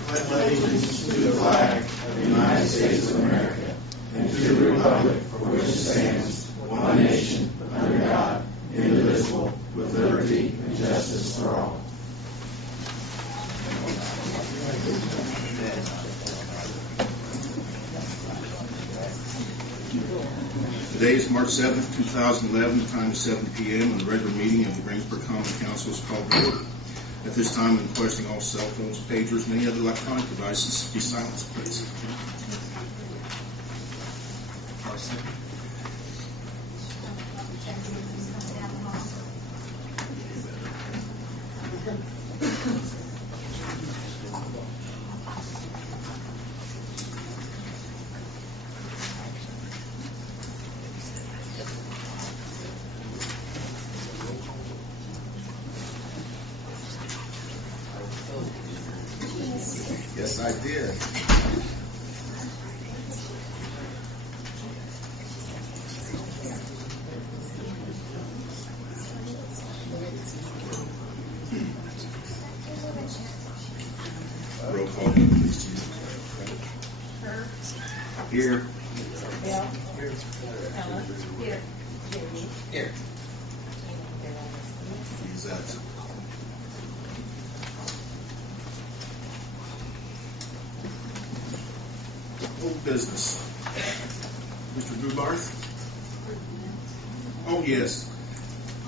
pledge allegiance to the flag of the United States of America and to the republic for which it stands, one nation, under God, indivisible, with liberty and justice for all. Today is March 7th, 2011. The time is 7 p.m. and the regular meeting of the Greensburg Common Council is called to order. At this time, I'm requesting all cell phones, pagers, and any other electronic devices be silenced, please. Yes, I did. Roll call, please. Here. Bill. Here. Ella. Here. Jamie. Here. He's absent. Old business. Mr. Barth? Oh, yes.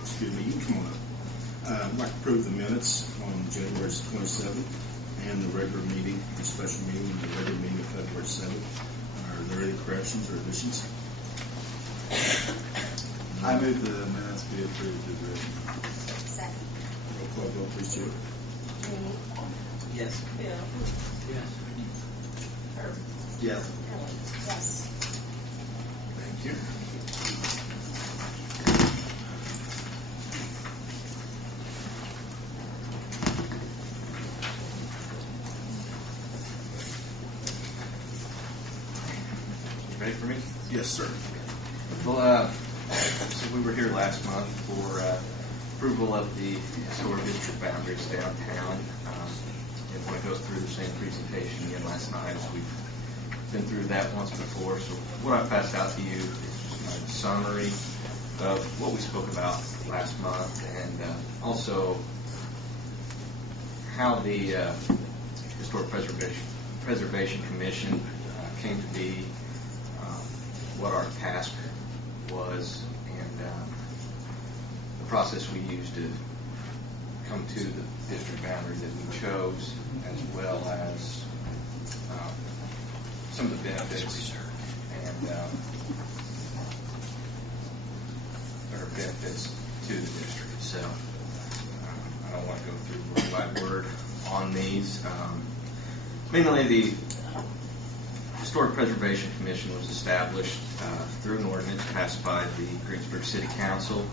Excuse me, you can come on up. I'd like to approve the minutes on January 27th and the regular meeting, the special meeting, and the regular meeting of February 7th. Are there any corrections or additions? I move the minutes be approved as written. Second. Roll call vote, please, Julie. Jamie. Yes. Bill. Yes. Herb. Yes. Ella. Yes. Thank you. You ready for me? Yes, sir. Well, so we were here last month for approval of the historic district boundaries downtown. Didn't want to go through the same presentation again last night, as we've been through that once before. So what I passed out to you is just a summary of what we spoke about last month, and also how the Historic Preservation Commission came to be, what our task was, and the process we used to come to the district boundary that we chose, as well as some of the benefits and or benefits to the district. So I don't want to go through word by word on these. Mainly, the Historic Preservation Commission was established through an ordinance passed by the Greensburg City Council.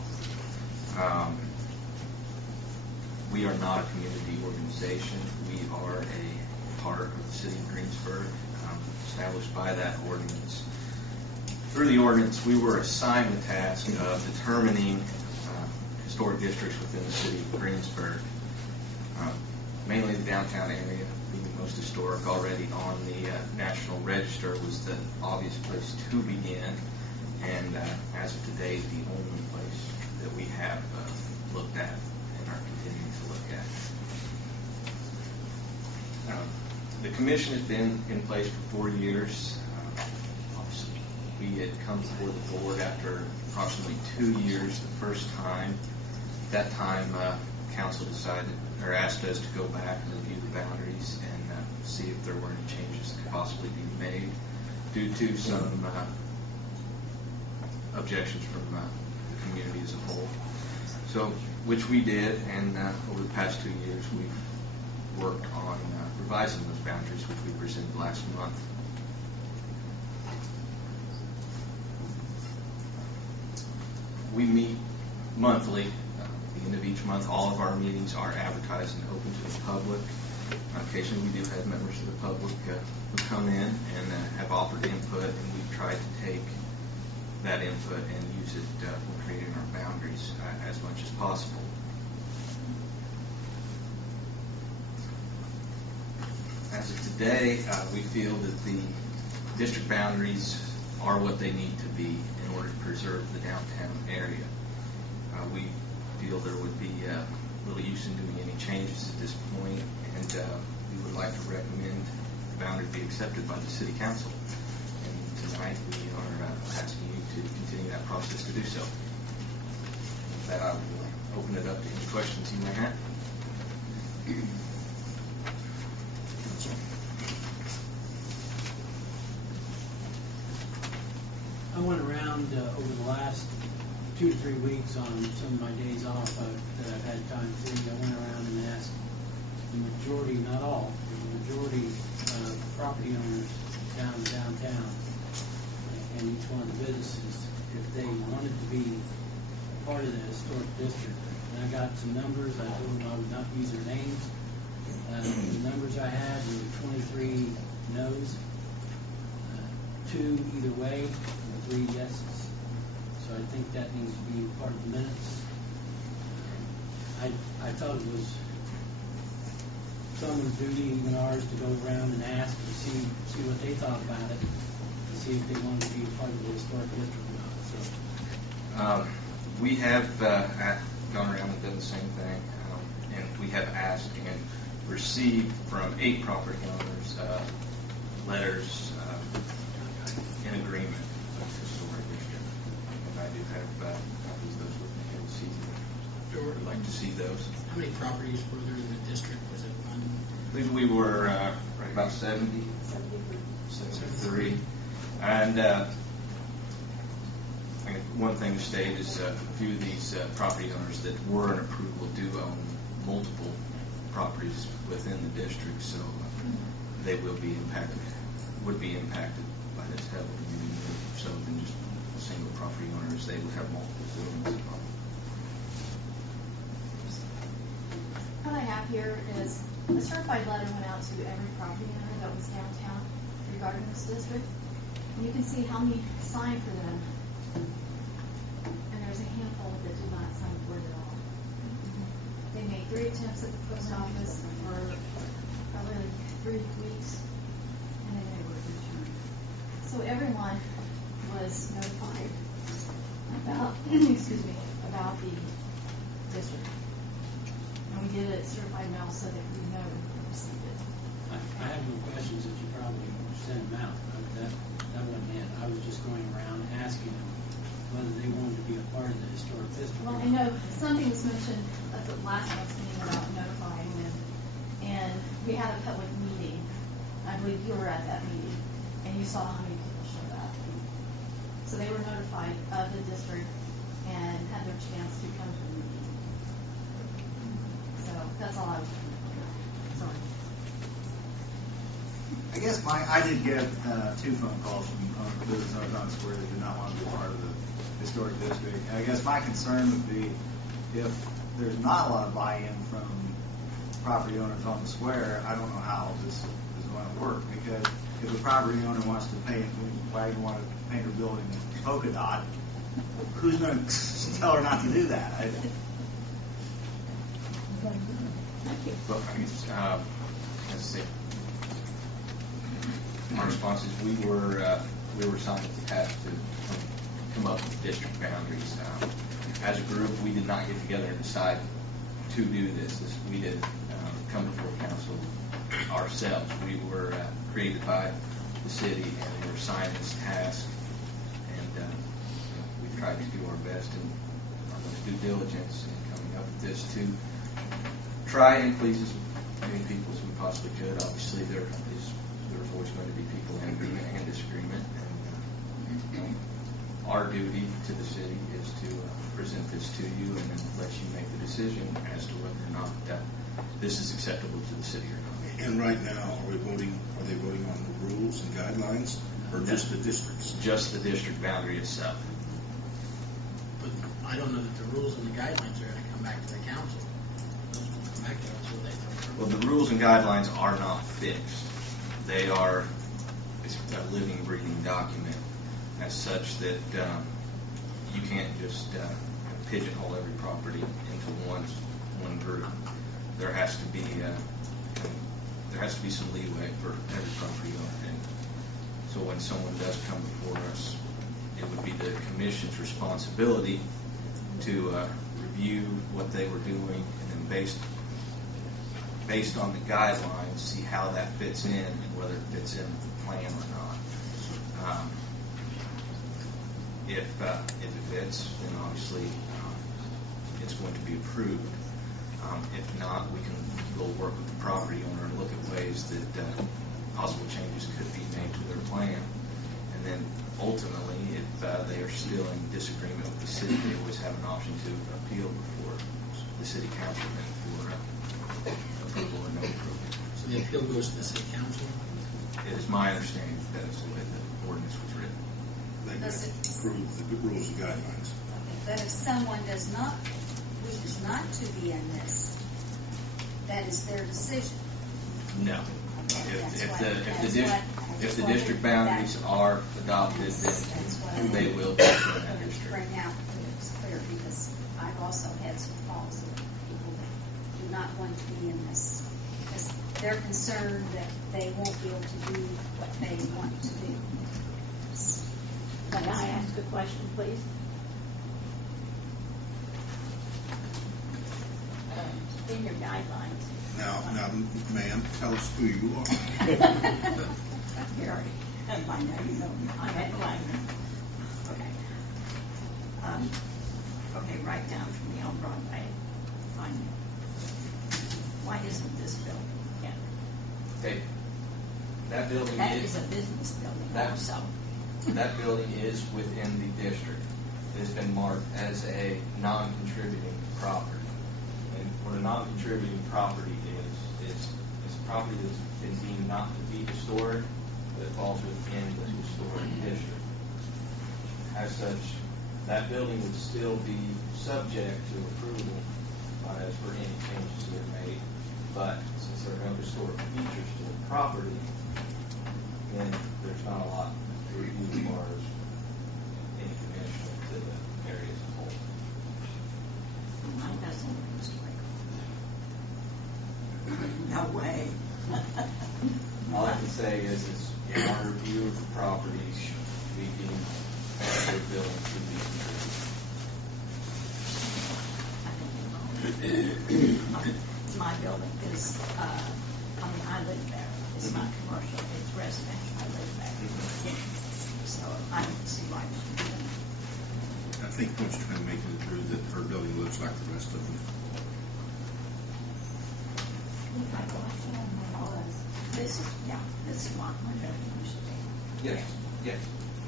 We are not a community organization. We are a part of the city of Greensburg, established by that ordinance. Through the ordinance, we were assigned the task of determining historic districts within the city of Greensburg. Mainly the downtown area, being the most historic, already on the National Register, was the obvious place to begin, and as of today, the only place that we have looked at and are continuing to look at. The commission has been in place for 4 years. Obviously, we had come before the board after approximately 2 years the first time. At that time, council decided, or asked us to go back and review the boundaries and see if there were any changes that could possibly be made due to some objections from the community as a whole. So, which we did, and over the past 2 years, we've worked on revising those boundaries, which we presented last month. We meet monthly. At the end of each month, all of our meetings are advertised and open to the public. Occasionally, we do have members of the public who come in and have offered input, and we've tried to take that input and use it when creating our boundaries as much as possible. As of today, we feel that the district boundaries are what they need to be in order to preserve the downtown area. We feel there would be little use in doing any changes at this point, and we would like to recommend the boundary be accepted by the City Council. And tonight we are asking you to continue that process to do so. With that, I will open it up to any questions you may have. I went around over the last 2 to 3 weeks on some of my days off that I've had time to. I went around and asked the majority, not all, but the majority of property owners downtown and each one of the businesses if they wanted to be part of the historic district. And I got some numbers. I told them I would not use their names. The numbers I had were 23 no's, 2 either way, and 3 yeses. So I think that needs to be part of the minutes. I thought it was someone's duty, even ours, to go around and ask and see what they thought about it, and see if they wanted to be a part of the historic district or not. So We have gone around and done the same thing, and we have asked and received from 8 property owners letters in agreement with the historic district. And I do have copies of those with me here this evening. Would like to see those. How many properties were there in the district? Was it one? I believe we were right about 70, 73. And I think one thing to state is a few of these property owners that were in approval do own multiple properties within the district, so they would be impacted by this heavily, so than just single property owners. They would have multiple buildings. What I have here is a certified letter went out to every property owner that was downtown regarding this district. And you can see how many signed for them. And there's a handful that did not sign for it at all. They made 3 attempts at the post office for probably 3 weeks, and then they were returned. So everyone was notified about, about the district. And we did it certified mail so that we know we received it. I have no questions that you probably sent them out. That wasn't it. I was just going around asking them whether they wanted to be a part of the historic district. Well, I know something was mentioned at the last month's meeting about notifying them, and we had a public meeting. I believe you were at that meeting, and you saw how many people showed up. So they were notified of the district and had their chance to come to the meeting. So that's all I was trying to point out. Sorry. I guess I did get 2 phone calls from business owners on the square that did not want to be part of the historic district. And I guess my concern would be if there's not a lot of buy-in from property owners on the square, I don't know how this is going to work. Because if a property owner wants to paint, why would want to paint her building polka dot, who's going to tell her not to do that? Well, let's see. Our response is we were signed at the task to come up with district boundaries. As a group, we did not get together and decide to do this. We did come before council ourselves. We were created by the city, and we were assigned this task. And we tried to do our best and our most due diligence in coming up with this to try and please as many people as we possibly could. Obviously, there's always going to be people in agreement and disagreement. And our duty to the city is to present this to you and then let you make the decision as to whether or not this is acceptable to the city or not. And right now, are they voting on the rules and guidelines, or just the districts? Just the district boundary itself. But I don't know that the rules and the guidelines are going to come back to the council. Those will come back to us when they come. Well, the rules and guidelines are not fixed. They are it's a living, breathing document as such that you can't just pigeonhole every property into one group. There has to be has to be some leeway for every property owner. And so when someone does come before us, it would be the commission's responsibility to review what they were doing, and then based on the guidelines, see how that fits in and whether it fits in with the plan or not. If it fits, then obviously it's going to be approved. If not, we'll work with the property owner and look at ways that possible changes could be made to their plan. And then ultimately, if they are still in disagreement with the city, they always have an option to appeal before the city council for approval or no approval. So the appeal goes to the city council? It is my understanding that is the way the ordinance was written. They Does it- approve the rules and guidelines. But if someone does not, wishes not to be in this, that is their decision. No. Okay, that's If what- the that's what I just district wanted boundaries that- are adopted, That's what I then they wanted will be in that to district. bring out, that it was clear, because I've also had some calls of people that do not want to be in this, because they're concerned that they won't be able to do what they want to do. Can I ask a question, please? In your guidelines. Now, ma'am, tell us who you are. Gary, I know you know me. I'm Ed Wagner. Okay. Okay, right down from the Elm Broadway. Why isn't this building? Yeah. Okay. That building That is is a business building That- also. that building is within the district. It has been marked as a non-contributing property. And what a non-contributing property is a property that's been deemed not to be historic, but it falls within the historic district. As such, that building would still be subject to approval as for any changes that are made. But since there are no historic features to the property, then there's not a lot to review as far as any dimension to the area as a whole. Mine doesn't look historic. No way. All I can say is in our review of the properties, we deem the building to be contributed. My building is, I live there. It's not commercial, it's residential. I live there. So I don't see why we should do that. I think what you're trying to make it through that her building looks like the rest of them. This is, yeah, this is what my building used to be. Yes, yes.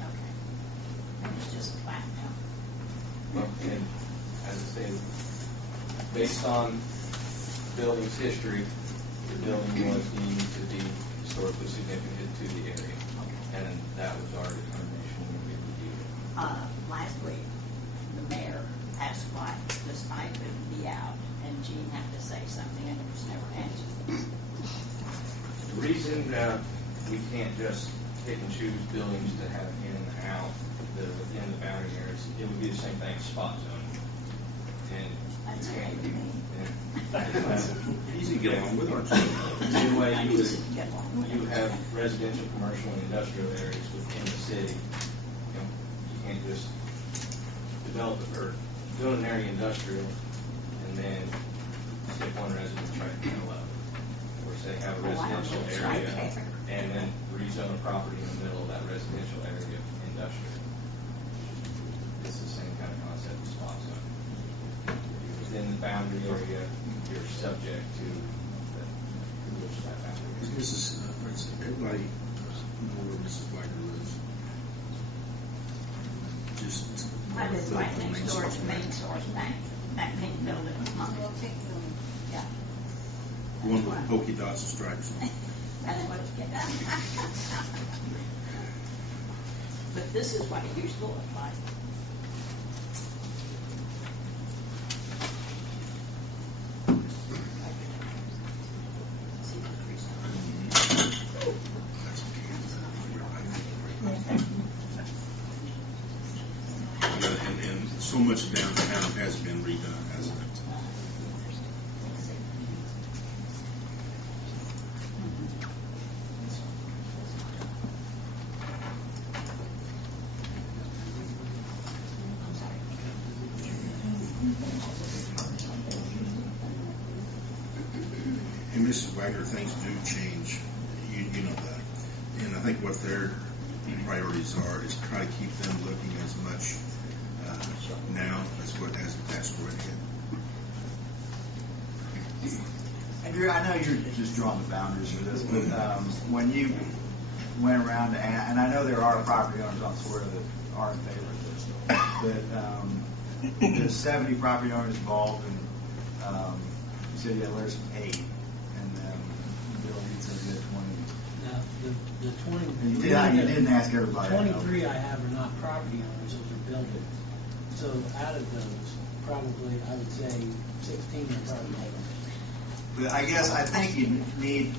Okay. And it's just flat now. Well, and as I say, based on building's history, the building was deemed to be historically significant to the area. And that was our determination when we reviewed it. Last week, the mayor asked why the site couldn't be out, and Gene had to say something, and it was never answered. The reason we can't just pick and choose buildings to have in and out that are within the boundary areas, it would be the same thing as spot zoning. And That's you okay can't with me. Easy to get along with, aren't you? Same way I you just would, didn't get along with you it. have residential, commercial, and industrial areas within the city. You can't just develop it or build an area industrial and then stick one residence right in the middle of it. Or say have a Oh, wow, residential it's area right there. and then rezone a property in the middle of that residential area industrial. It's the same kind of concept as spot zone. Within the boundary area, you're subject to that boundary. Mrs. Everybody know where Mrs. Wagner lives. Just I live right the next door to Main Source Bank, that pink building. Well, take them. Yeah, the one with the polka dots and stripes on. that's what it's getting. But this is what it used to look like. See the trees. And so much of downtown has been redone, hasn't it? And Mrs. Wagner, things do change. You know that. And I think what their priorities are is try to keep them looking as much now as what has passed already. Andrew, I know you're just drawing the boundaries for this, but when you went around, and I know there are property owners on Sawyer that are in favor of this, but there's 70 property owners involved, and you said there's 8, and then Bill said you had 20. Now, the 20. And you didn't ask everybody. 23 I have are not property owners, those are buildings. So out of those, probably, I would say 16 are property owners. But I guess I think you need,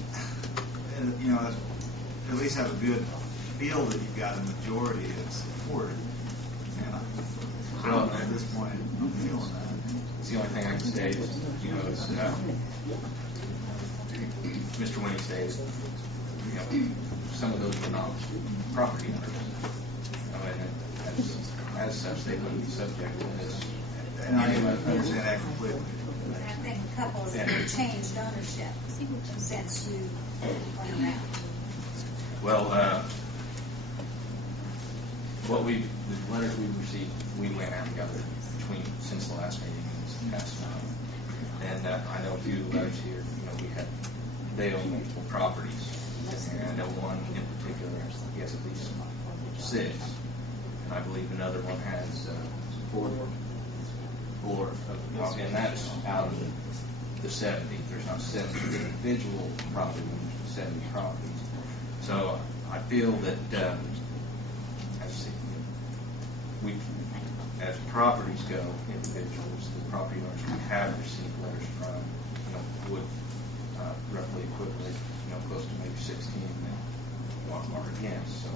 at least have a good feel that you've got a majority of support. And at this point, I'm feeling that. It's the only thing I can say is, Mr. Winnie states, some of those were not property owners. As such, they wouldn't be subject to this. And I understand that completely. I think a couple of them changed ownership since you went around. Well, the letters we received, we went out together since the last meeting and this past time. And I know a few letters here, they own multiple properties. And I know one in particular, he has at least 6. And I believe another one has 4. And that's out of the 70. There's not 70 individual property owners, 70 properties. So I feel that as properties go, individuals, the property owners we have received letters from, would roughly equivalent, close to maybe 16 that are against. So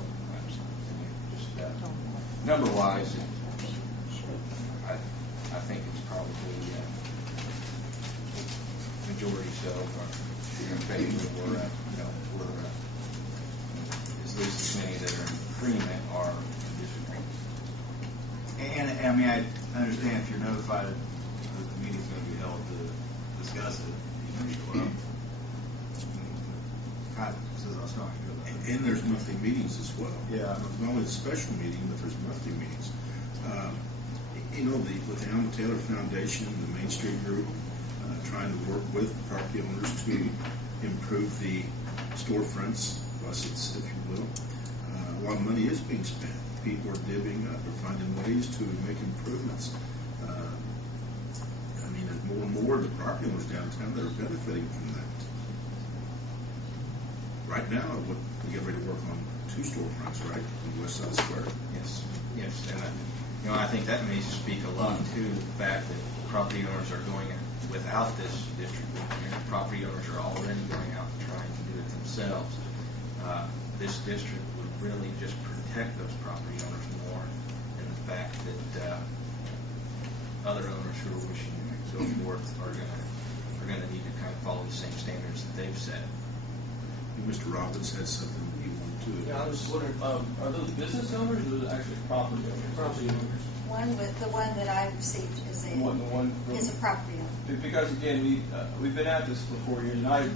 just number-wise, I think it's probably majority so, or in favor, or at least as many that are in agreement are disagreeing. And I mean, I understand if you're notified that the meeting's going to be held to discuss it, you show up. Kind of says I was talking to you about it. And there's monthly meetings as well. Yeah. Not only the special meeting, but there's monthly meetings. With the Alma Taylor Foundation, the Main Street Group, trying to work with property owners to improve the storefronts, buses, if you will. A lot of money is being spent. People are divvying up. They're finding ways to make improvements. There's more and more of the property owners downtown that are benefiting from that. Right now, we get ready to work on 2 storefronts, right, on West Side Square. Yes, and I think that may speak a lot to the fact that property owners are going without this district. Property owners are already going out and trying to do it themselves. This district would really just protect those property owners more than the fact that other owners who are wishing to go forth are going to need to kind of follow the same standards that they've set. Mr. Robbins had something he wanted to. Yeah, I was just wondering, are those business owners or actually property owners? Property owners. The one that I received is a property owner. Because again, we've been at this for 4 years, and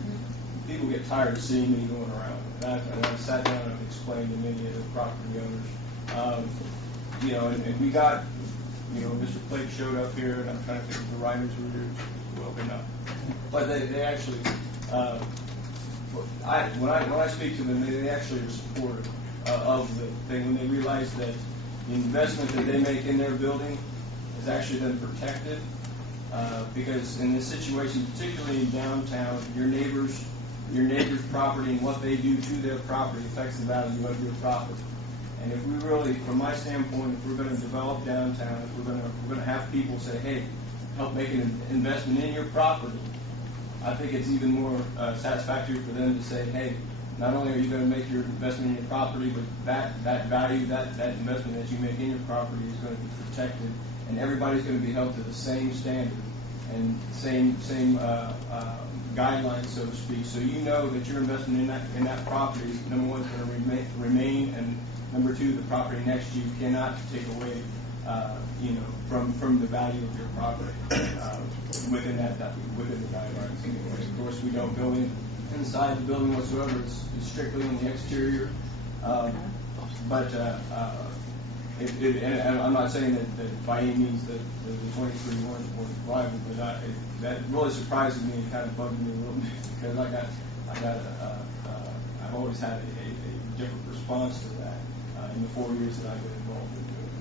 people get tired of seeing me going around. And I sat down and explained to many of the property owners, and we got, Mr. Blake showed up here, and I'm trying to think of the writers who were here. Well, they're not, but they actually. When I speak to them, they actually are supportive of the thing when they realize that the investment that they make in their building is actually then protected. Because in this situation, particularly in downtown, your neighbor's property and what they do to their property affects the value of your property. And if we really, from my standpoint, if we're going to develop downtown, if we're going to have people say, hey, help make an investment in your property, I think it's even more satisfactory for them to say, hey, not only are you going to make your investment in your property, but that value, that investment that you make in your property is going to be protected, and everybody's going to be held to the same standard and same guidelines, so to speak. So you know that your investment in that property is, number one, going to remain, and number two, the property next to you cannot take away, from the value of your property. within within the guidelines. Anyway. Of course, we don't go inside the building whatsoever. It's strictly on the exterior. But and I'm not saying that by any means that the 23 weren't viable, but that really surprised me and kind of bugged me a little bit because I've always had a different response to that in the 4 years that I've been involved in doing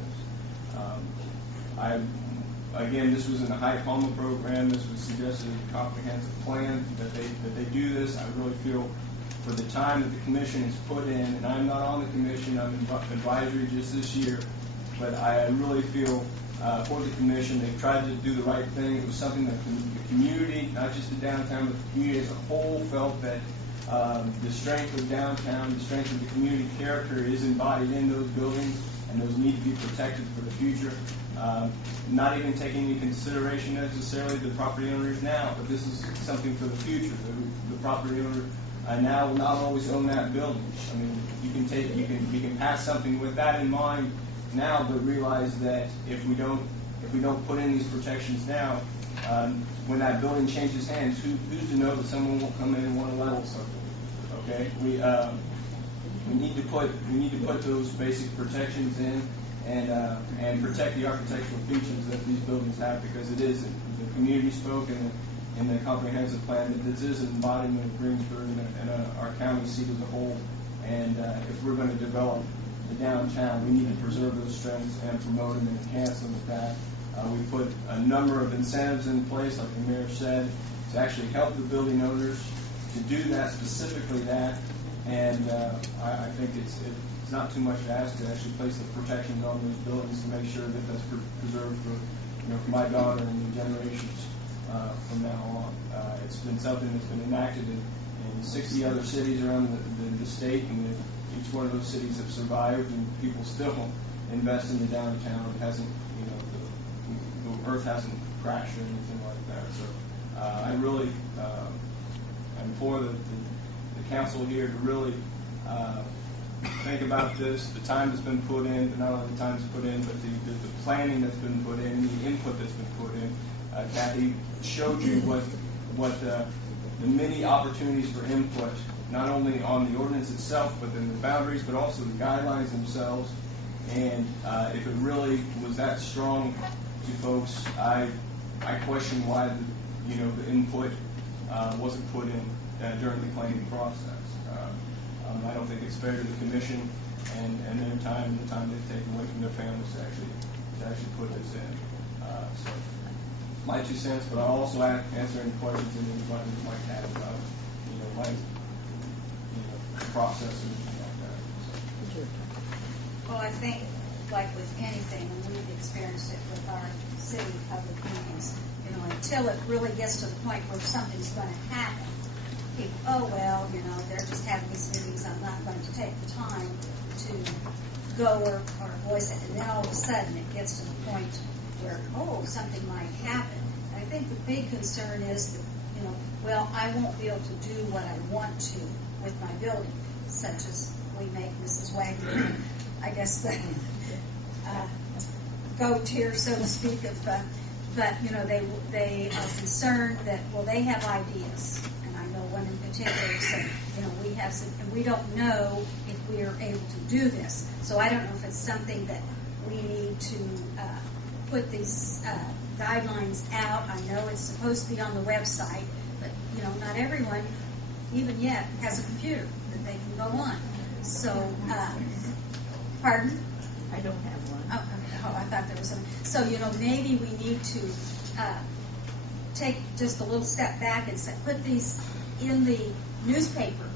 this. Again, this was in the High Palma program. This was suggested in a comprehensive plan that they do this. I really feel for the time that the commission has put in, and I'm not on the commission, I'm advisory just this year, but I really feel for the commission, they've tried to do the right thing. It was something that the community, not just the downtown, but the community as a whole felt that the strength of downtown, the strength of the community character is embodied in those buildings, and those need to be protected for the future. Not even taking into consideration necessarily the property owners now, but this is something for the future. The property owner now will not always own that building. I mean, you can pass something with that in mind now, but realize that if we don't put in these protections now, when that building changes hands, who's to know that someone won't come in and want to level something? Okay, we need to put those basic protections in and protect the architectural features that these buildings have, because it is the community spoke in the comprehensive plan that this is an embodiment of Greensburg and our county seat as a whole. And if we're going to develop the downtown, we need to preserve those strengths and promote them and enhance them with that. We put a number of incentives in place, like the mayor said, to actually help the building owners to do that, specifically that. And I think it's not too much to ask to actually place the protections on those buildings to make sure that that's preserved for my daughter and the generations from now on. It's been something that's been enacted in 60 other cities around the state, and each one of those cities have survived, and people still invest in the downtown. It hasn't, the earth hasn't crashed or anything like that. So I really implore the council here to really think about this, the time that's been put in, but not only the time that's put in, but the planning that's been put in, the input that's been put in. Kathy showed you what the many opportunities for input, not only on the ordinance itself, but in the boundaries, but also the guidelines themselves. And if it really was that strong to folks, I question why the input wasn't put in during the planning process. I don't think it's fair to the commission and their time and the time they've taken away from their families to actually put this in. So my 2 cents, but I'll also answer any questions that anybody might have about the process and anything like that. Well, I think, like with anything, and we've experienced it with our city public meetings, until it really gets to the point where something's going to happen, people, they're just having these meetings, I'm not going to take the time to go or voice it. And then all of a sudden it gets to the point where, something might happen. And I think the big concern is that, I won't be able to do what I want to with my building, such as we make Mrs. Wagner, I guess, the goat here, so to speak, but they are concerned that, they have ideas. One in particular said, we have some, and we don't know if we are able to do this. So I don't know if it's something that we need to put these guidelines out. I know it's supposed to be on the website, but not everyone, even yet, has a computer that they can go on. So, pardon? I don't have one. Oh, I thought there was something. So maybe we need to take just a little step back and put these in the newspaper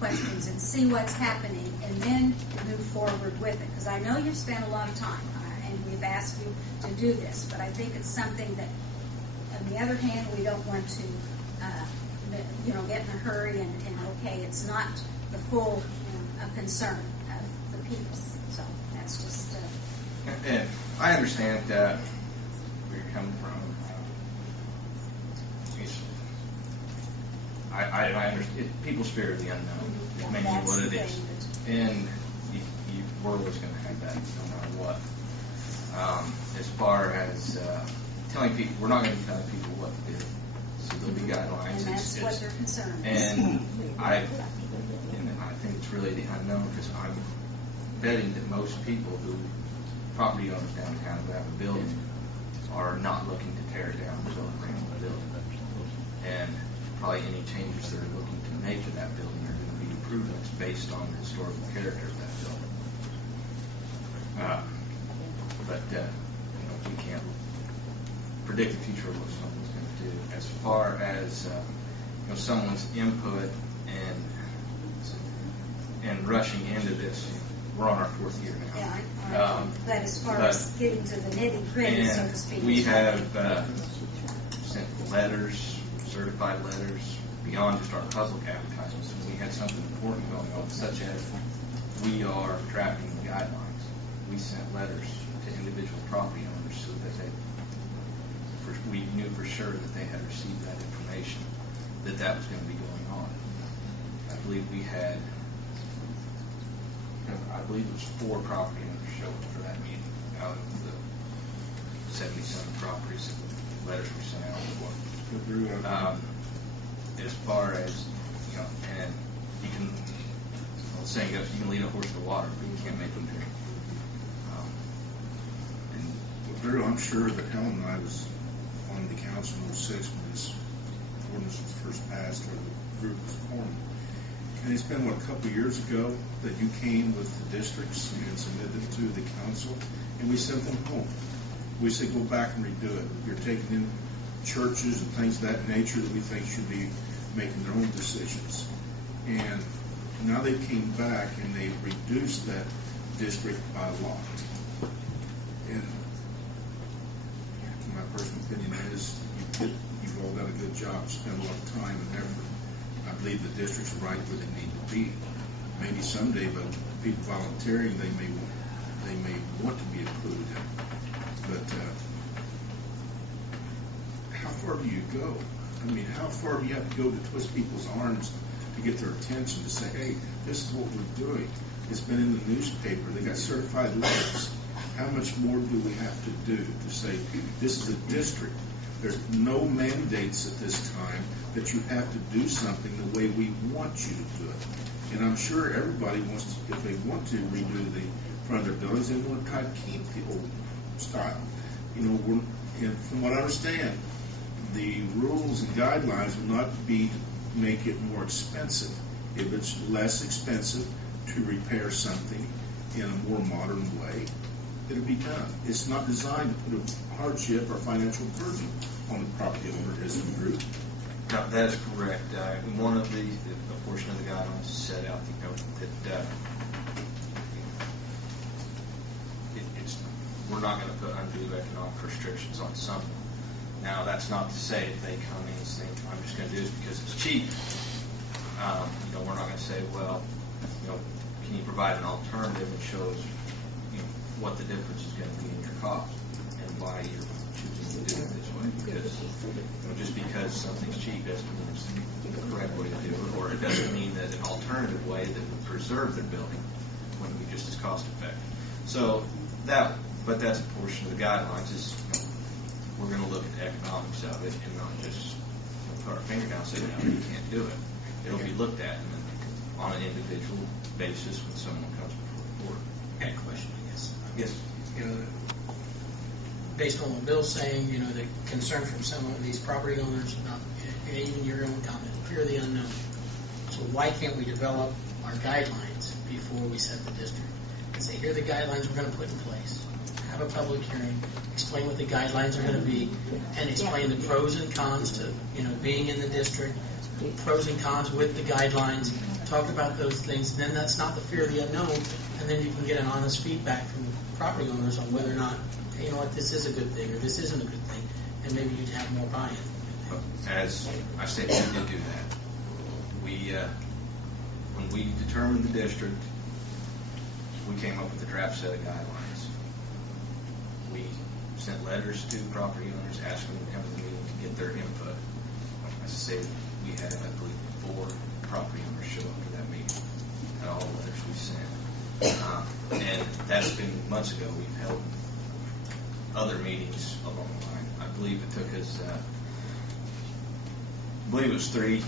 questions and see what's happening, and then move forward with it. Because I know you've spent a lot of time, and we've asked you to do this, but I think it's something that, on the other hand, we don't want to, get in a hurry and it's not the full concern of the people. So that's just. And I understand where you're coming from. I understand. People's fear of the unknown is maybe what it is, and we're always going to have that no matter what. As far as telling people, we're not going to be telling people what to do. So there'll be guidelines. And that's what their concern is. And I think it's really the unknown, because I'm betting that most people who, property owners downtown who have a building, are not looking to tear it down until a brand new building. And probably any changes they're looking to make to that building are going to be improvements based on the historical character of that building. We can't predict the future of what someone's going to do. As far as someone's input and rushing into this, we're on our 4th year now. Yeah, but as far as getting to the nitty-gritty, so to speak. We have sent letters, certified letters, beyond just our public advertisements. And we had something important going on, such as we are drafting the guidelines. We sent letters to individual property owners so that we knew for sure that they had received that information, that was going to be going on. I believe it was 4 property owners showed up for that meeting out of the 77 properties that letters were sent out for. As far as, and you can, the saying goes, you can lead a horse to water, but you can't make them drink. Drew, I'm sure that Helen and I was on the council in 06 when this ordinance was first passed, or the group was formed. And it's been, a couple of years ago that you came with the districts and submitted to the council, and we sent them home. We said, go back and redo it. You're taking in churches and things of that nature that we think should be making their own decisions. And now they came back and they reduced that district by a lot. And my personal opinion is you've all got a good job, spent a lot of time and effort. I believe the districts are right where they need to be. Maybe someday, but people volunteering, they may want to be included in. But how far do you go? I mean, how far do you have to go to twist people's arms to get their attention to say, hey, this is what we're doing. It's been in the newspaper. They got certified letters. How much more do we have to do to say, this is a district? There's no mandates at this time that you have to do something the way we want you to do it. And I'm sure everybody wants to, if they want to redo the front of their buildings, they want to try to keep the old style. And from what I understand, the rules and guidelines will not be to make it more expensive. If it's less expensive to repair something in a more modern way, it'll be done. It's not designed to put a hardship or financial burden on the property owner as a group. No, that is correct. One of the portion of the guidelines set out that we're not going to put undue economic restrictions on someone. Now, that's not to say if they come in and think, I'm just going to do this because it's cheap. We're not going to say, well, can you provide an alternative that shows what the difference is going to be in your cost and why you're choosing to do it this way. Because just because something's cheap doesn't mean it's the correct way to do it, or it doesn't mean that an alternative way that would preserve the building wouldn't be just as cost effective. So but that's a portion of the guidelines is we're going to look at the economics of it and not just put our finger down and say, no, you can't do it. It'll be looked at on an individual basis when someone comes before the board. I had a question, I guess. Yes. Based on what Bill's saying, the concern from some of these property owners about, and even your own comment, fear of the unknown. So why can't we develop our guidelines before we set the district? And say, here are the guidelines we're going to put in place. Have a public hearing, explain what the guidelines are going to be, and explain the pros and cons to, being in the district, pros and cons with the guidelines, talk about those things, and then that's not the fear of the unknown, and then you can get an honest feedback from property owners on whether or not, hey, this is a good thing or this isn't a good thing, and maybe you'd have more buy-in. As I said, we did do that. When we determined the district, we came up with a draft set of guidelines. We sent letters to property owners asking them to come to the meeting to get their input. As I said, we had, I believe, 4 property owners show up to that meeting and all the letters we sent. And that's been months ago. We've held other meetings along the line. I believe it took us, I believe it was three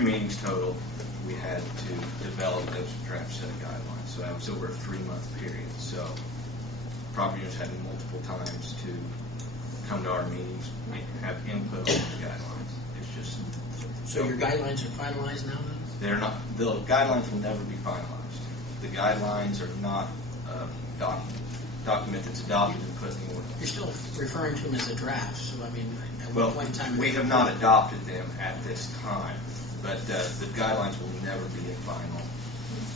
meetings total. We had to develop those draft set of guidelines. So that was over a 3-month period. So property owners had multiple times to come to our meetings, have input on the guidelines. It's just So your guidelines are finalized now then? they're not. The guidelines will never be finalized. The guidelines are not a document that's adopted and put in the order. You're still referring to them as a draft, so I mean, at Well, what point in time? we have not adopted them at this time, but the guidelines will never be a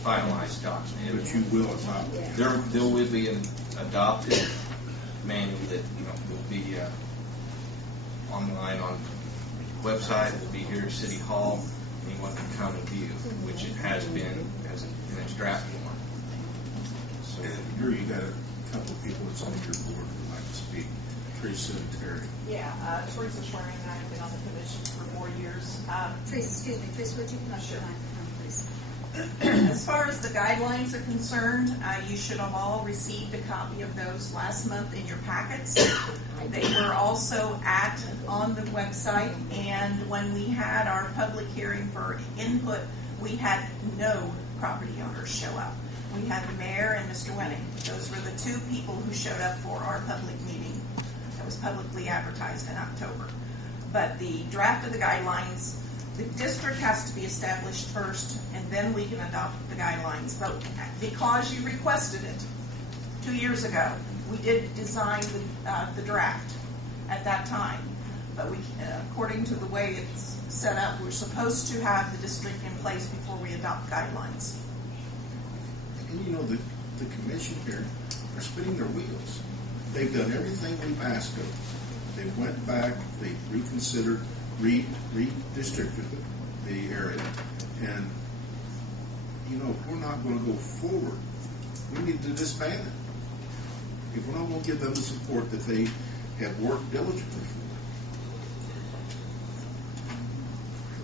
finalized document. But you will adopt it. There will be an adopted manual that will be online on the website. It will be here at City Hall. Anyone can come and view, which it has been in its draft form. So And here you got a couple of people that's on your board who would like to speak. Teresa and Terry. Yeah, Teresa Schwaring and I have been on the commission for 4 years. Teresa, excuse me, Teresa, would you come up to Sure. the microphone, please? As far as the guidelines are concerned, you should have all received a copy of those last month in your packets. They were also on the website, and when we had our public hearing for input, we had no property owners show up. We had the mayor and Mr. Wenning. Those were the two people who showed up for our public meeting that was publicly advertised in October. But the draft of the guidelines, the district has to be established first, and then we can adopt the guidelines. But because you requested it 2 years ago, we did design the draft at that time. But we, according to the way it's set up, we're supposed to have the district in place before we adopt guidelines. And the commission here are spinning their wheels. They've done everything we've asked of them. They went back, they reconsidered, redistricted the area. And, if we're not going to go forward, we need to disband it. If we're not going to give them the support that they have worked diligently for.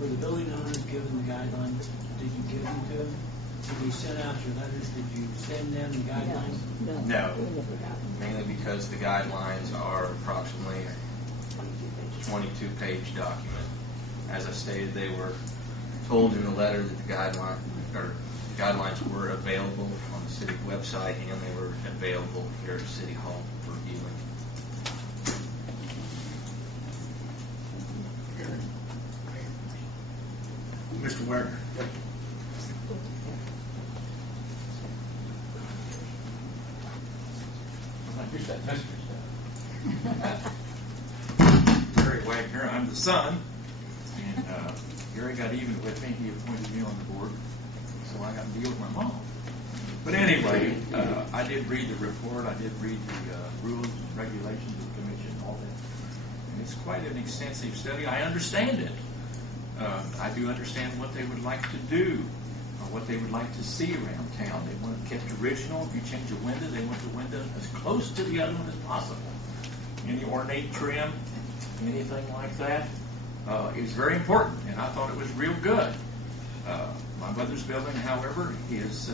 Were the building owners given the guidelines? Did you give them to them? Did you send out your letters? Did you send them the guidelines? No, mainly because the guidelines are approximately 22-page document. As I stated, they were told in the letter that the guidelines were available on the city website, and they were available here at City Hall for viewing. Mr. Wagner. Gary Wagner, I'm the son, and Gary got even with me. He appointed me on the board, so I got to deal with my mom. But anyway, I did read the report. I did read the rules and regulations of the commission, all that. And it's quite an extensive study. I understand it. I do understand what they would like to do, or what they would like to see around town. They want it kept original. If you change a window, they want the window as close to the other one as possible. Any ornate trim, anything like that, is very important, and I thought it was real good. My mother's building, however, is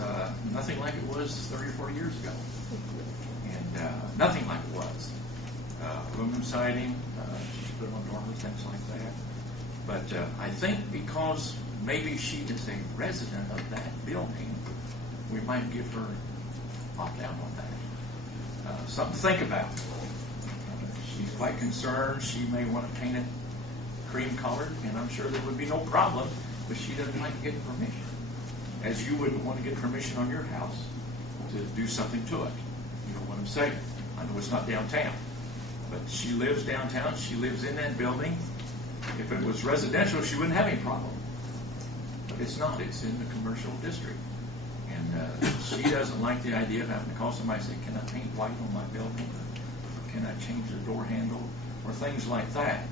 nothing like it was 30 or 40 years ago, and nothing like it was. Aluminum siding, she's put on dormers, things like that. But I think because maybe she is a resident of that building, we might give her opt-out on that. Something to think about. She's quite concerned. She may want to paint it cream-colored, and I'm sure there would be no problem, but she doesn't like getting permission. As you wouldn't want to get permission on your house to do something to it. You know what I'm saying? I know it's not downtown, but she lives downtown. She lives in that building. If it was residential, she wouldn't have any problem. But it's not. It's in the commercial district. And she doesn't like the idea of having to call somebody and say, can I paint white on my building? Or can I change the door handle? Or things like that.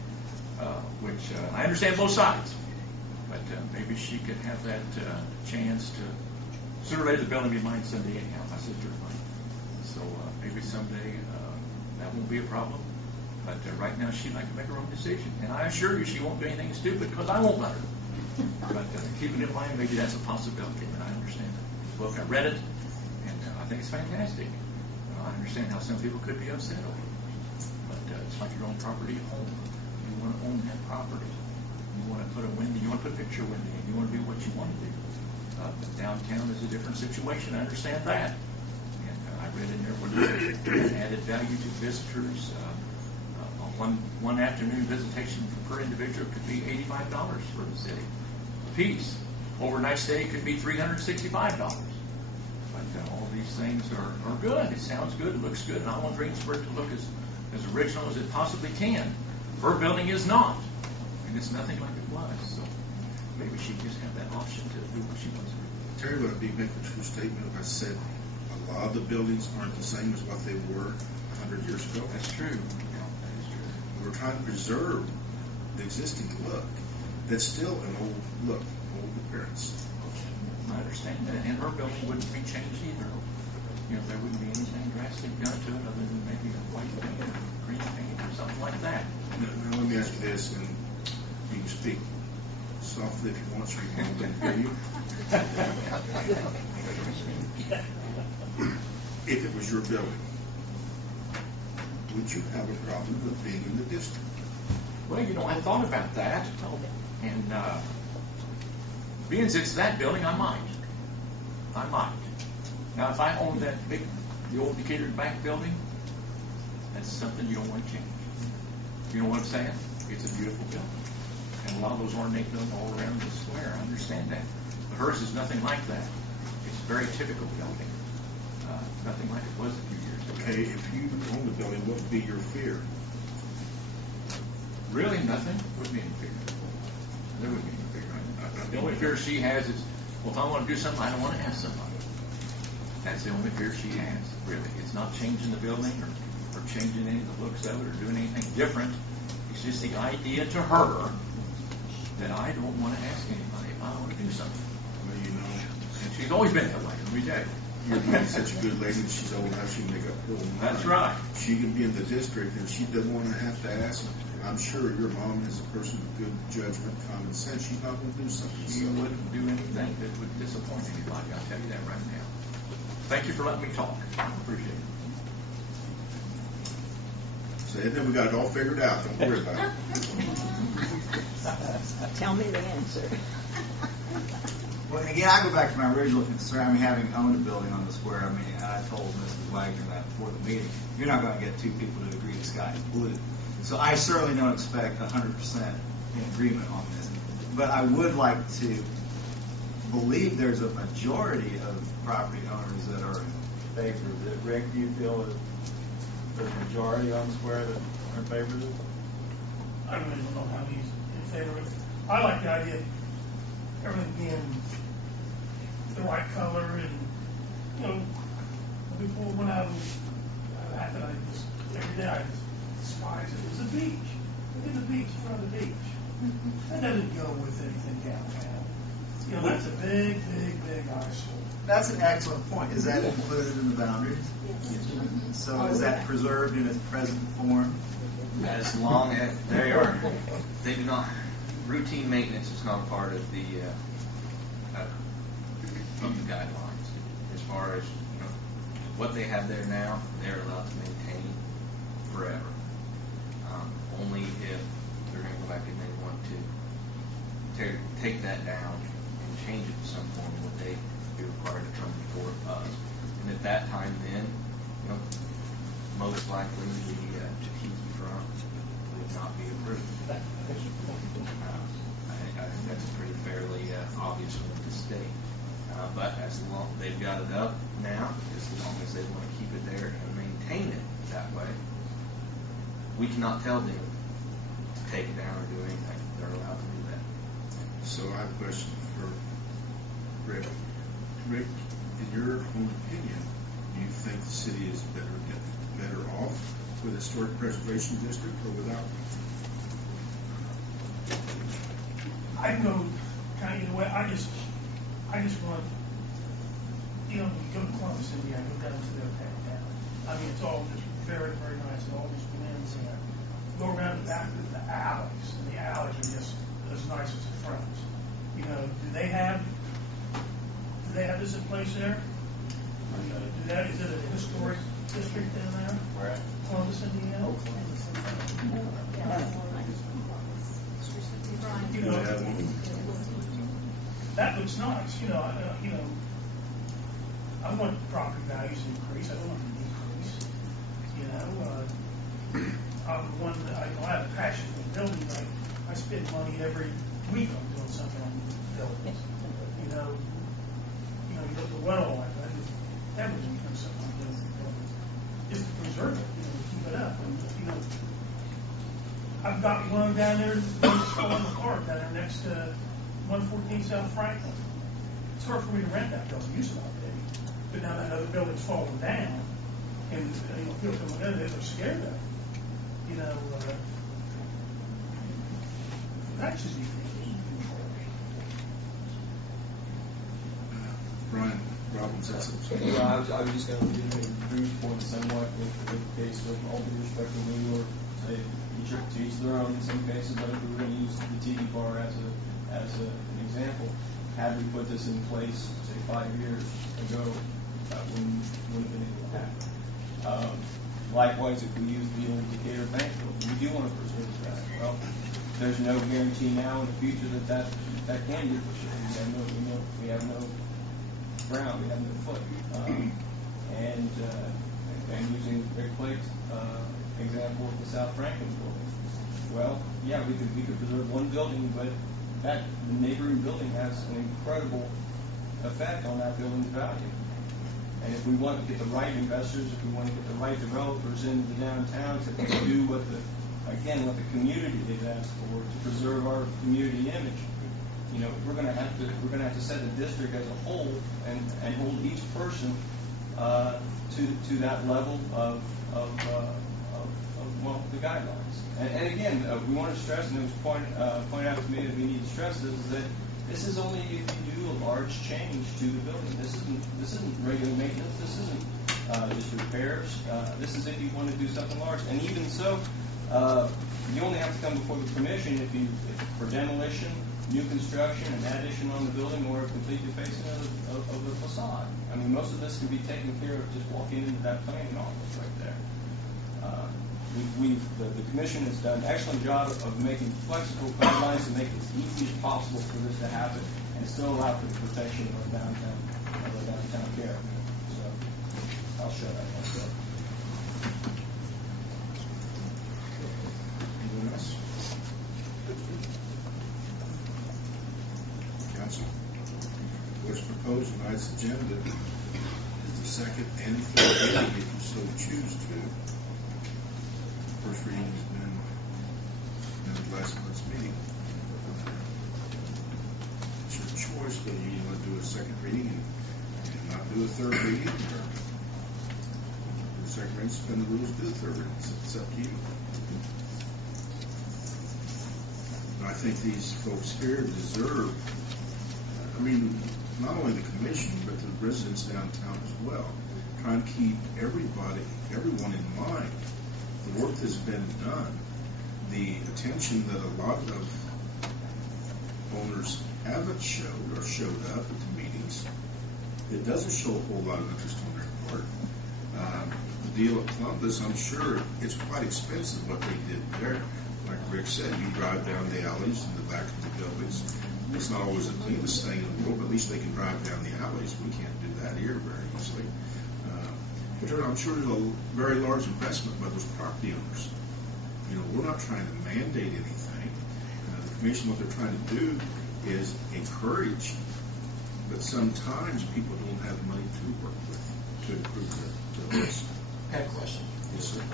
Which I understand both sides. But maybe she could have that chance to, sooner or later the building will be mine someday anyhow. My sister's mine. So maybe someday that won't be a problem. But right now she'd like to make her own decision. And I assure you she won't do anything stupid because I won't let her. But keep it in mind, maybe that's a possibility. But I understand the book. I read it, and I think it's fantastic. I understand how some people could be upset over it. But it's like your own property at home. You want to own that property. You want to put a window. You want to put a picture window in. You want to do what you want to do. But downtown is a different situation. I understand that. And I read in there what added value to visitors. One afternoon visitation per individual could be $85 for the city. A piece. Overnight stay could be $365. But all these things are good. It sounds good. It looks good. And I want Greensburg to look as original as it possibly can. Her building is not. And it's nothing like it was. So maybe she just have that option to do what she wants to do. Terry, would it be make a true statement if I said a lot of the buildings aren't the same as what they were 100 years ago? That's true. Yeah, that is true. We're trying to preserve the existing look. That's still an old look, old appearance. I understand that. And her building wouldn't be changed either. You know, there wouldn't be anything drastic done to it other than maybe a white paint or green paint or something like that. Now let me ask you this, and you can speak softly if you want, so you can hear you. If it was your building, would you have a problem with being in the district? Well, you know, I thought about that. And being as it's that building, I might. I might. Now, if I owned that the old Decatur Bank building, that's something you don't want to change. You know what I'm saying? It's a beautiful building. And a lot of those ornate buildings all around the square. I understand that. But hers is nothing like that. It's a very typical building. Nothing like it was a few years ago. Okay, if you owned the building, what would be your fear? Really, nothing would be any fear. There would be any fear. The only fear she has is, well, if I want to do something, I don't want to ask somebody. That's the only fear she has, really. It's not changing the building or changing any of the looks of it or doing anything different. It's just the idea to her that I don't want to ask anybody if I want to do something. Well, you know, And she's always been that way, every day. you're being such a good lady, she's old enough, she can make up her own mind. That's right. She can be in the district, and she doesn't want to have to ask. I'm sure your mom is a person of good judgment, common sense. She's not going to do something She silly. wouldn't do anything that would disappoint anybody. I'll tell you that right now. Thank you for letting me talk. I appreciate it. So, and then we got it all figured out. Don't worry about it. Tell me the answer. Well, again, I go back to my original concern. I mean, having owned a building on the square, I mean, I told Mrs. Wagner that before the meeting, you're not going to get two people to agree the sky is blue. So I certainly don't expect 100% in agreement on this. But I would like to believe there's a majority of property owners that are in favor of it. Rick, do you feel that there's a majority on the square that are in favor of it? I really don't know how he's in favor of it. I like the idea of everything being the right color and, you know, before when I was at that, I just, every day I just despise it. It's a beach. Look at the beach in front of the beach. That doesn't go with anything downtown. You know, that's a big, big, big eyesore. That's an excellent point. Is that included in the boundaries? So is that preserved in its present form? As long as they do not, routine maintenance is not a part of the guidelines. As far as, you know, what they have there now, they're allowed to maintain forever. Only if they're going to go back and they want to take that down and change it to some form, would they be required to come before us. And at that time then, you know, most likely the Chiquiti front would not be approved. I think that's a pretty fairly obvious one to state. But as long they've got it up now, as long as they want to keep it there and maintain it that way, we cannot tell them to take it down or do anything. They're allowed to do that. So I have a question for Rick. Rick, in your own opinion, do you think the city is better off with a historic preservation district or without? I can go kind of either way. I just want, you know, when you go to Columbus, Indiana, go down to their downtown. I mean, it's all just very, very nice, and all these winds and go around the back of the alleys, and the alleys are just as nice as the fronts. You know, do they have this in place there? Is it a historic district down there? Where? Columbus, Indiana? You know, that looks nice, I want property values to increase, I don't want them to decrease. I'm one that I have a passion for buildings. I spend money every week on doing something on buildings. You look at well like that, everything becomes something on buildings. Just to preserve it, to keep it up. And, I've got one down there that's falling apart down there next to 114 South Franklin. It's hard for me to rent that building, used to not be. But now that other building's falling down, and people come in, they're scared of it. That should be controlled. Brian Robbins, that's something. I was just going to do Drew's point somewhat with the case of all due respect to New York. Say to each their own in some cases, but if we were going to use the TV bar as an example, had we put this in place, say 5 years ago, that wouldn't have been able to happen. Likewise, if we use the old Decatur Bank building, we do want to preserve that. Well, there's no guarantee now in the future that can be preserved. We have no ground, we have no foot. And using Rick Blake's example of the South Franklin building. Well, yeah, we could preserve one building, but the neighboring building has an incredible effect on that building's value. And if we want to get the right investors, if we want to get the right developers into the downtown to do what the community has asked for, to preserve our community image, we're going to have to set the district as a whole and hold each person to that level of the guidelines. And again, we want to stress, and it was pointed out to me that we need to stress this, is that this is only if you do a large change to the building. This isn't regular maintenance. This isn't just repairs. This is if you want to do something large. And even so, you only have to come before the commission if for demolition, new construction, an addition on the building, or a complete defacing of the facade. I mean, most of this can be taken care of just walking into that planning office right there. The commission has done an excellent job of making flexible guidelines to make it as easy as possible for this to happen and still allow for the protection of our downtown care. So I'll show that myself. Anyone else? Council, what's proposed in tonight's agenda is the second and third reading, if you so choose to. First reading has been in last month's meeting. It's your choice whether you want to do a second reading and not do a third reading, or do the second reading, suspend the rules, do the third reading. It's up to you. And I think these folks here deserve, not only the commission, but the residents downtown as well, try and keep everyone in mind. The work that's been done, the attention that a lot of owners haven't showed or showed up at the meetings, it doesn't show a whole lot of interest on their part. The deal at Columbus, I'm sure it's quite expensive what they did there. Like Rick said, you drive down the alleys in the back of the buildings. It's not always the cleanest thing in the world, but at least they can drive down the alleys. We can't do that here very easily. But I'm sure there's a very large investment by those property owners. We're not trying to mandate anything. The commission, what they're trying to do is encourage, but sometimes people don't have money to work with to improve their list. I have a question. Yes, sir.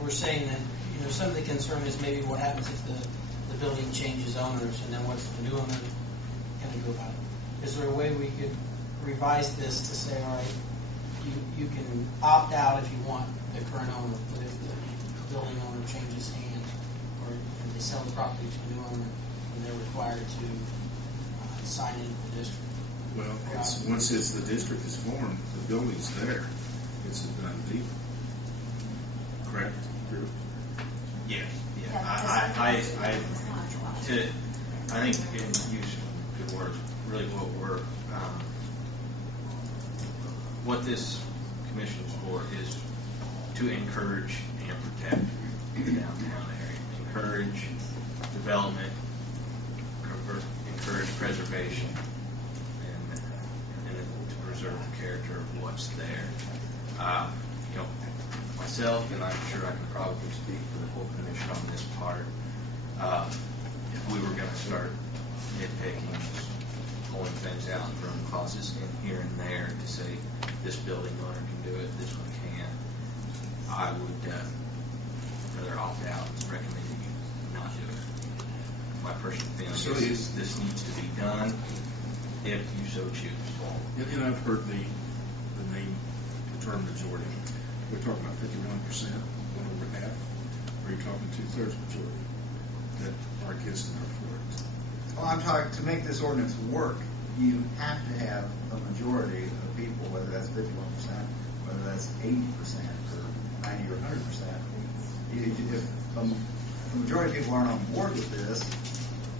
We're saying that some of the concern is maybe what happens if the building changes owners, and then what's the new owner going to do about it? Is there a way we could revise this to say, all right, you can opt out if you want the current owner, but if the building owner changes hands or they sell the property to a new owner, then they're required to sign into the district? Well, once the district is formed, the building's there. It's a done deal. Correct, Drew? Yes. Yeah. I think in use of good words, really what this commission is for is to encourage and protect the downtown area. Encourage development, encourage preservation, and to preserve the character of what's there. Myself, and I'm sure I can probably speak for the whole commission on this part, if we were going to start nitpicking, pulling things out and throwing clauses in here and there to say this building owner can do it, this one can't, I would rather opt out and recommend that you not do it. My personal feeling is this needs to be done if you so choose. And I've heard the term majority. We're talking about 51%, 1 over half, or you're talking 2/3 majority that are against it or for it. Well, I'm talking, to make this ordinance work, you have to have a majority of people, whether that's 51%, whether that's 80%, or 90 or 100%. If the majority of people aren't on board with this,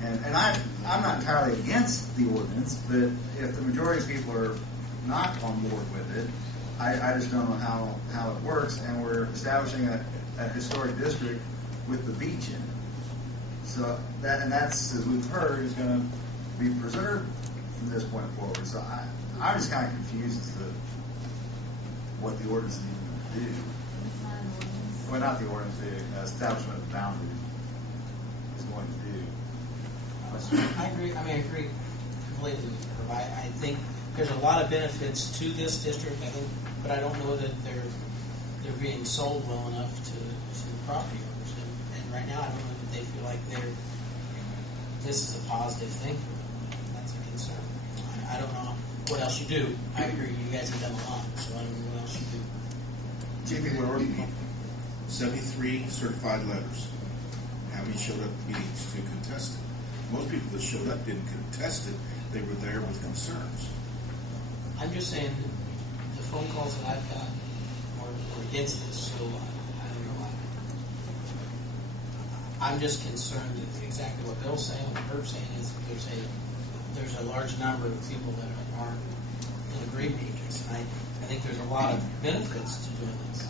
and I'm not entirely against the ordinance, but if the majority of people are not on board with it, I just don't know how it works, and we're establishing a historic district with the beach in it. So that's, as we've heard, is going to be preserved from this point forward. So I'm just kind of confused as to what the ordinance is even going to do. Well, not the ordinance, the establishment of boundaries is going to do. I agree. I agree completely with her. I think there's a lot of benefits to this district. But I don't know that they're being sold well enough to the property owners. And right now, I don't know that they feel like this is a positive thing for them. That's a concern. I don't know what else you do. I agree. You guys have done a lot, so I don't know what else you do. JP, what are 73 certified letters. How many showed up at meetings to contest it? Most people that showed up didn't contest it. They were there with concerns. I'm just saying the phone calls that I've got were against this, so I don't know. I'm just concerned that exactly what Bill's saying, what Herb's saying is there's a large number of people that aren't in agreement with this, and I think there's a lot of benefits to doing this.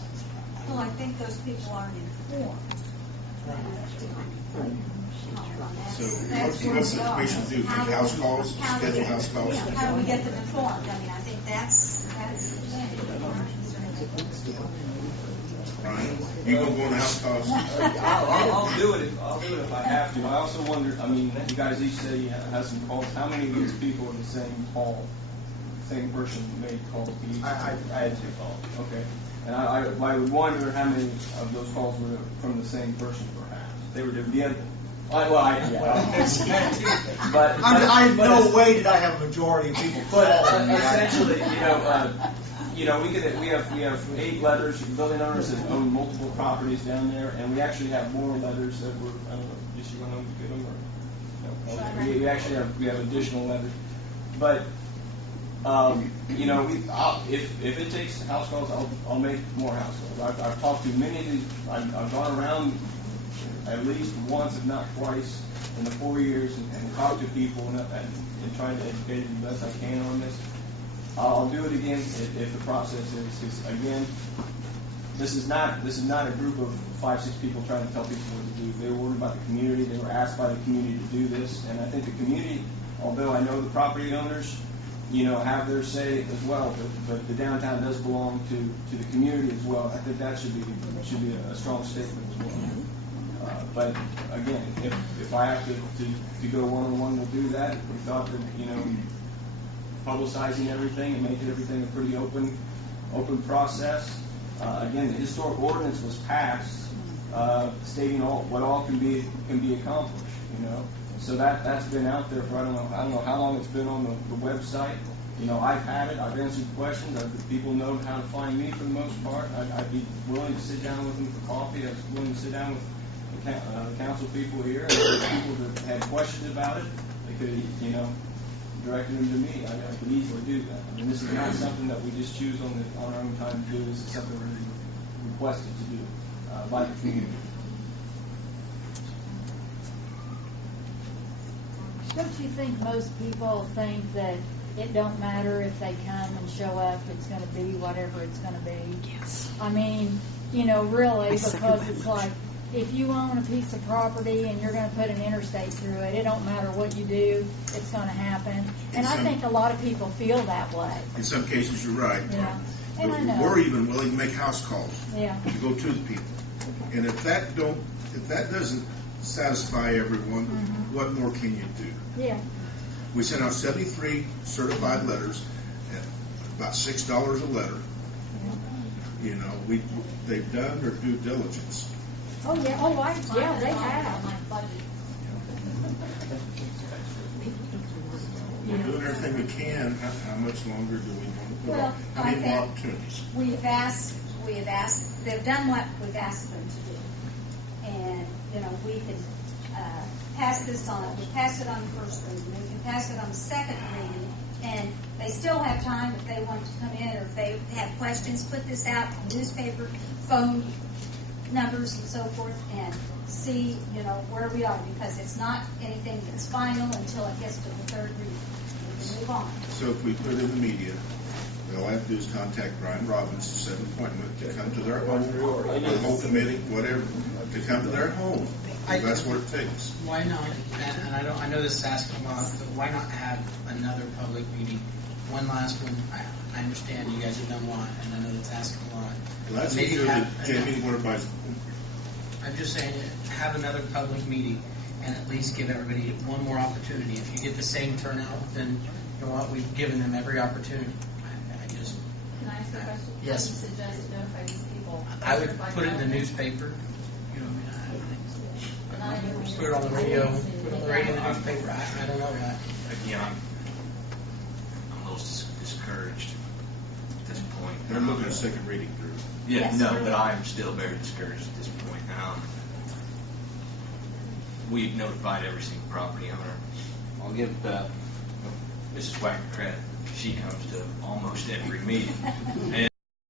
Well, I think those people aren't informed. So what's the information do? Make house calls, schedule house calls? Yeah, how do we get them informed? I think that's the thing. Ryan, you gonna go on house calls? I'll do it if I have to. I also wonder, you guys each say you have some calls. How many of these people in the same call, same person made calls to each? I had 2 calls. Okay. And I would wonder how many of those calls were from the same person, perhaps. They were different. But no way did I have a majority of people. But essentially, we have 8 letters, building owners that own multiple properties down there, and we actually have more letters that were. I don't know, just you want to get them or no? Okay. We actually have additional letters, but. If it takes house calls, I'll make more house calls. I've talked to many of these. I've gone around at least once, if not twice, in the 4 years and talked to people and trying to educate them the best I can on this. I'll do it again if the process is again. This is not a group of 5-6 people trying to tell people what to do. They were ordered by the community. They were asked by the community to do this, and I think the community, although I know the property owners, have their say as well, but the downtown does belong to the community as well. I think that should be a strong statement as well. But again, if I have to go one-on-one, we'll do that. We thought that publicizing everything and making everything a pretty open process. Again, the historic ordinance was passed, stating what all can be accomplished. So that's been out there for I don't know how long it's been on the website. I've had it. I've answered questions. People know how to find me for the most part. I'd be willing to sit down with them for coffee. I was willing to sit down with the council people here and people that had questions about it. They could, directed them to me. I could easily do that. This is not something that we just choose on our own time to do. This is something we're requested to do by the community. Don't you think most people think that it don't matter if they come and show up, it's gonna be whatever it's gonna be. Yes. I mean, you know, really, because it's like, if you own a piece of property and you're gonna put an interstate through it, it don't matter what you do, it's gonna happen. And I think a lot of people feel that way. In some cases, you're right. Yeah. And I know. We're even willing to make house calls Yeah. to go to the people. And if that doesn't satisfy everyone, what more can you do? Yeah. We sent out 73 certified letters at about $6 a letter. You know, they've done their due diligence. Oh, yeah, yeah, they have. We're doing everything we can. How much longer do we want to put Well, off? How many more opportunities? We have asked, they've done what we've asked them to do. And, you know, we can pass this on, we pass it on the first reading, we can pass it on the second reading, and they still have time if they want to come in, or if they have questions, put this out in newspaper, phone numbers and so forth, and see, you know, where we are, because it's not anything that's final until it gets to the third reading. We can move on. So if we put it in the media, all I have to do is contact Brian Robbins, set an appointment to come to their home, or the whole committee, whatever, to come to their home. That's what it takes. Why not? And I know this is asking a lot, but why not have another public meeting? One last one. I understand you guys have done a lot, and I know that's asking a lot. Well, that's Maybe easier than have- Jamie what advice. I'm just saying, have another public meeting and at least give everybody one more opportunity. If you get the same turnout, then you know what, we've given them every opportunity. I just, Can I ask a question? Yes. How do you suggest notify these people? I would put it in the newspaper. You know, put it on the radio, put it on the radio, the newspaper. I don't know that. Again, I'm a little discouraged at this point. They're looking at second reading through. Yeah, Yes, no, sir. but I'm still very discouraged at this point. We've notified every single property owner. I'll give Mrs. Wagner credit. She comes to almost every meeting. And